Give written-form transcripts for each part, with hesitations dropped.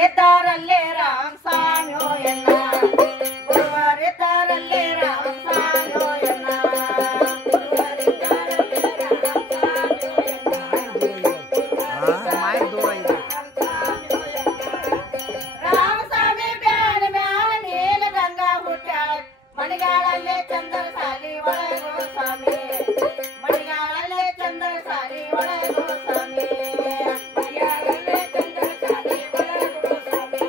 ಗುರುವರಿದ್ದಾರಲ್ಲೇ ರಾಮ ಸ್ವಾಮಿಯೋ ಎನ್ನ ಗುರುವರಿದ್ದಾರಲ್ಲೇ ರಾಮ ಸ್ವಾಮಿಯೋ ಎನ್ನ ರಾಮಸ್ವಾಮಿ ಬ್ಯಾನ ಮ್ಯಾಲ ನೀಲ ಗಂಗಾ ಹುಟ್ಟ್ಯಾಳ ಮಣಿಗಾಳಲ್ಲೇ ಚಂದ್ರ ಸಾಲಿ ಒಳಗೋ ಸ್ವಾಮಿ ಮಣಿಗಾಳಲ್ಲೇ ಚಂದ್ರ ಸಾಲಿ ಒಳಗೋ ಸ್ವಾಮಿ ಮಣಿಗಾಳಲ್ಲೇ ಚಂದ್ರ ಸಾಲಿ ಒಳಗೋ ಸ್ವಾಮಿ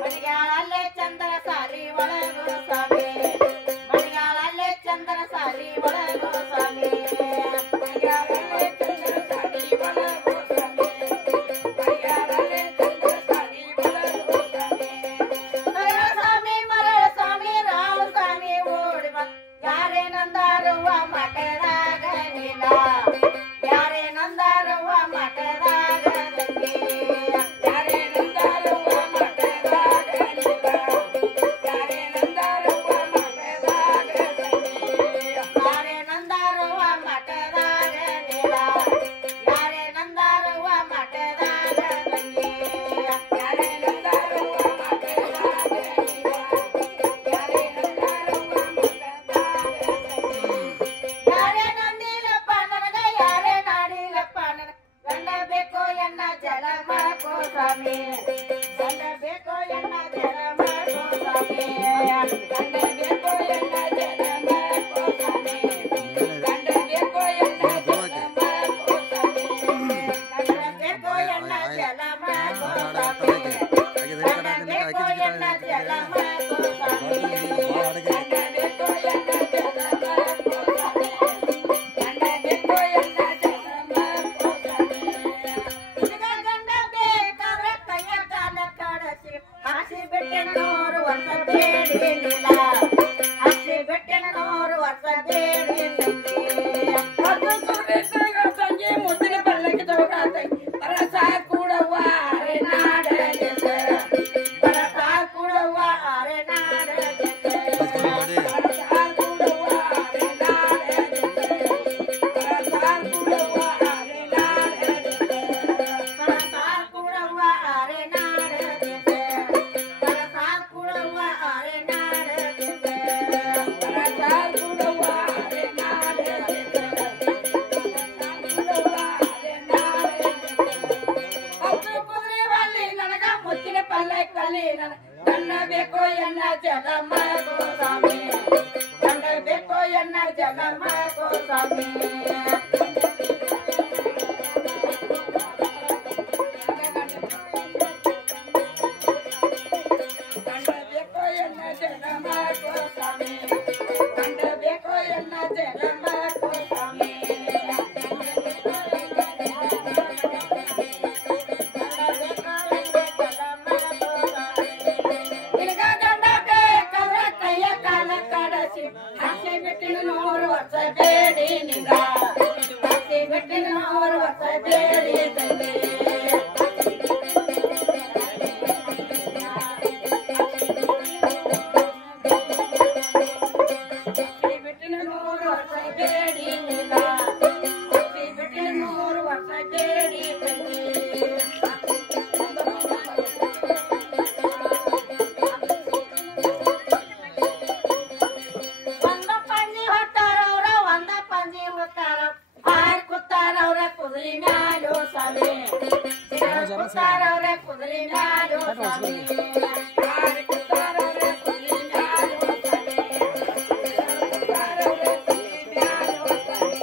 ಮಣಿಗಾಳಲ್ಲೇ ಚಂದ್ರ ಸಾಲಿ ಒಳಗೋ ಸ್ವಾಮಿ ಮಣಿಗಾಳಲ್ಲೇ ಚಂದ್ರ ಸಾಲಿ ಒಳಗೋ ಸ್ವಾಮಿ ಮಣಿಗಾಳಲ್ಲೇ ಚಂದ್ರ ಸಾಲಿ ಒಳಗೋ ಸ್ವಾಮಿ ಮರಳ ಸ್ವಾಮಿ ರಾಮ ಸ್ವಾಮಿ ಓಡಿ ಬಂದ ಯಾರೇ ನಂದಾರುವ ಮಠದಾಗ ನೀಲ ಯಾರೇ ನಂದಾರುವ ಮಠದಾಗ ಗಂಗೆ ಯಾರೇ ನಂದಾರುವ ಮಠದಾಗ ನೀಲ ಯಾರೇ ನಂದಾರುವ ಮಠದಾಗ ಗಂಗೆ ಯಾರೇ ನಂದಾರುವ ಮಠದಾಗ ನೀಲ ಯಾರೇ ನಂದಾರುವ ಮಠದಾಗ ಗಂಗೆ ಯಾರೇ ನಂದಾರುವ ಮಠದಾಗ ನೀಲ ಯಾರೇ ನಂದಾರುವ ಯಾರೇ ನಂದಿಲಪ್ಪ ನನಗ ಯಾರೇ ನಾಡಿಲಪ್ಪ ನನಗ ಗಂಡ ಬೇಕೋ ಎನ್ನ ಜಲ ಮಾಡಕೋ ಸ್ವಾಮಿ ಗಂಡ ಬೇಕೋ ಎನ್ನ ಜಲ ಮಾಡಕೋ ಸ್ವಾಮಿ ಗಂಡ ಬೇಕೋ ಎನ್ನ ಜಲ ಮಾಡಕೋ ಸ್ವಾಮಿ ಗಂಡ ಬೇಕೋ ಎನ್ನ ಜಲ ಮಾಡಕೋ ಸ್ವಾಮಿ ಗಂಡ ಬೇಕೋ ಎನ್ನ ಜಲ ಮಾಡಕೋ ಸ್ವಾಮಿ ಗಂಡ ಬೇಕೋ ಎನ್ನ ಜಲ ಮಾಡಕೋ ಸ್ವಾಮಿ ಗಂಡ ಬೇಕೋ ಎನ್ನ ಜಲ ಮಾಡಕೋ ಸ್ವಾಮಿ ಗಂಡ ಬೇಕೋ ಎನ್ನ ಜಲ ಮಾಡಕೋ ಸ್ವಾಮಿ ನಿನಗ ಗಂಡ ಬೇಕಾದ್ರೆ ಕೈಯ ಕಾಲ ಕಡಸಿ ಹಾಸಿ ಬಿಟ್ಟಿನ 100 ವರ್ಷ ಬೇಡಿನಿಲ್ಲ ಹಾಸಿ ಬಿಟ್ಟಿನ 100 ವರ್ಷ ಬೇಡಿನಿಲ್ಲ ಅದು ಸುರೇಶ್ವರ ಸಂಜೆ ಮುದ್ದಿನ ಬಲ್ಲಕ್ಕೆ ತಗೋತಾಯಿ ಬರಸ ಕೂಡವ್ವ ಅರೆ ನಾಡಲಿಸ ಬರಸ ಕೂಡವ್ವ ಅರೆ ನಾಡಲಿಸ ಬರಸ ಕೂಡವ್ವ ಅರೆ ನಾಡಲಿಸ ಬರಸ ಕೂಡವ್ವ ಅರೆ ನಾಡಲಿಸ ಬರಸ ಕೂಡವ್ವ ಅರೆ ನಾಡಲಿಸ ಬರಸ ಕೂಡವ್ವ ಅರೆ ನಾಡಲಿಸ ಬರಸ ಕೂಡವ್ವ ಅರೆ ನಾಡಲಿಸ ಹೌದು ಕುದುರೆ ಬಲ್ಲಿ ನನಗ ಮುಚ್ಚಿನ ಪಲ್ಲೆ ಕಲ್ಲಿ ನನ್ನ ಗಂಡ ಬೇಕೋ ಎನ್ನ ಜಗ ಮಾಡಕೋ ಸ್ವಾಮಿ ಗಂಡ ಬೇಕೋ ಎನ್ನ ಜಗ ಮಾಡಕೋ ಸ್ವಾಮಿ ಗಂಡ ಬೇಕೋ ಎನ್ನ ಜಗ ಮಾಡಕೋ ಸ್ವಾಮಿ ಗಂಡ ಬೇಕೋ ಎನ್ನ ಜಗ ಮಾಡಕೋ ಸ್ವಾಮಿ ನಿನಗ ಗಂಡ ಬೇಕಾದ್ರೆ ಕೈಯ ಕಾಲ ಕಡಸಿ ಹಾಸಿ ಬಿಟ್ಟಿನ 100 ವರ್ಷ ಬೇಡಿನಿಲ್ಲ ಹಾಸಿ ಬಿಟ್ಟಿನ 100 ವರ್ಷ ಬೇಡಿ ತಂದೆ ಹಾಸಿ ಬಿಟ್ಟಿನ 100 ವರ್ಷ ಬೇಡಿನಿಲ್ಲ ಹಾಸಿ ಬಿಟ್ಟಿನ 100 ವರ್ಷ ಬೇಡಿ ತಂದೆ ಒಂದ ಪಂಜಿ ಹೊತ್ತಾರವ್ರ ಒಂದ ಪಂಜಿ ಹೊತ್ತಾರ ಹಾರ್ ಕೂತಾರವ್ರ ಕುದುರೆ ಮ್ಯಾಲೋ ಸ್ವಾಮಿ ಕೂತಾರವ್ರ ಕುದುರೆ ಮ್ಯಾಲೋ ಸ್ವಾಮಿ ಹಾರ್ ಕೂತಾರವ್ರ ಕುದುರೆ ಮ್ಯಾಲೋ ಸ್ವಾಮಿ ಕೂತಾರವ್ರ ಕುದುರೆ ಮ್ಯಾಲೋ ಸ್ವಾಮಿ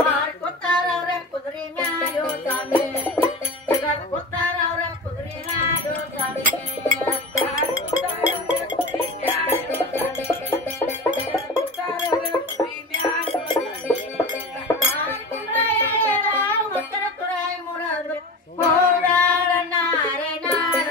ಹಾರ್ ಕೂತಾರವ್ರ ಕುದುರೆ ಮ್ಯಾಲೋ ಸ್ವಾಮಿ ಕೂತಾರವ್ರ ಕುದುರೆ ಮ್ಯಾಲೋ ಸ್ವಾಮಿ ಹಾರ್ ಕೂತಾರವ್ರ ಕುದುರೆ ಮ್ಯಾಲೋ ಸ್ವಾಮಿ ಉತ್ತರ ತುರಾಯಿ ಮುರಾದ್ರು ಹೋರಾಡ ನಾರೆ ನಾಡ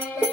ಸ್ವಾಮಿ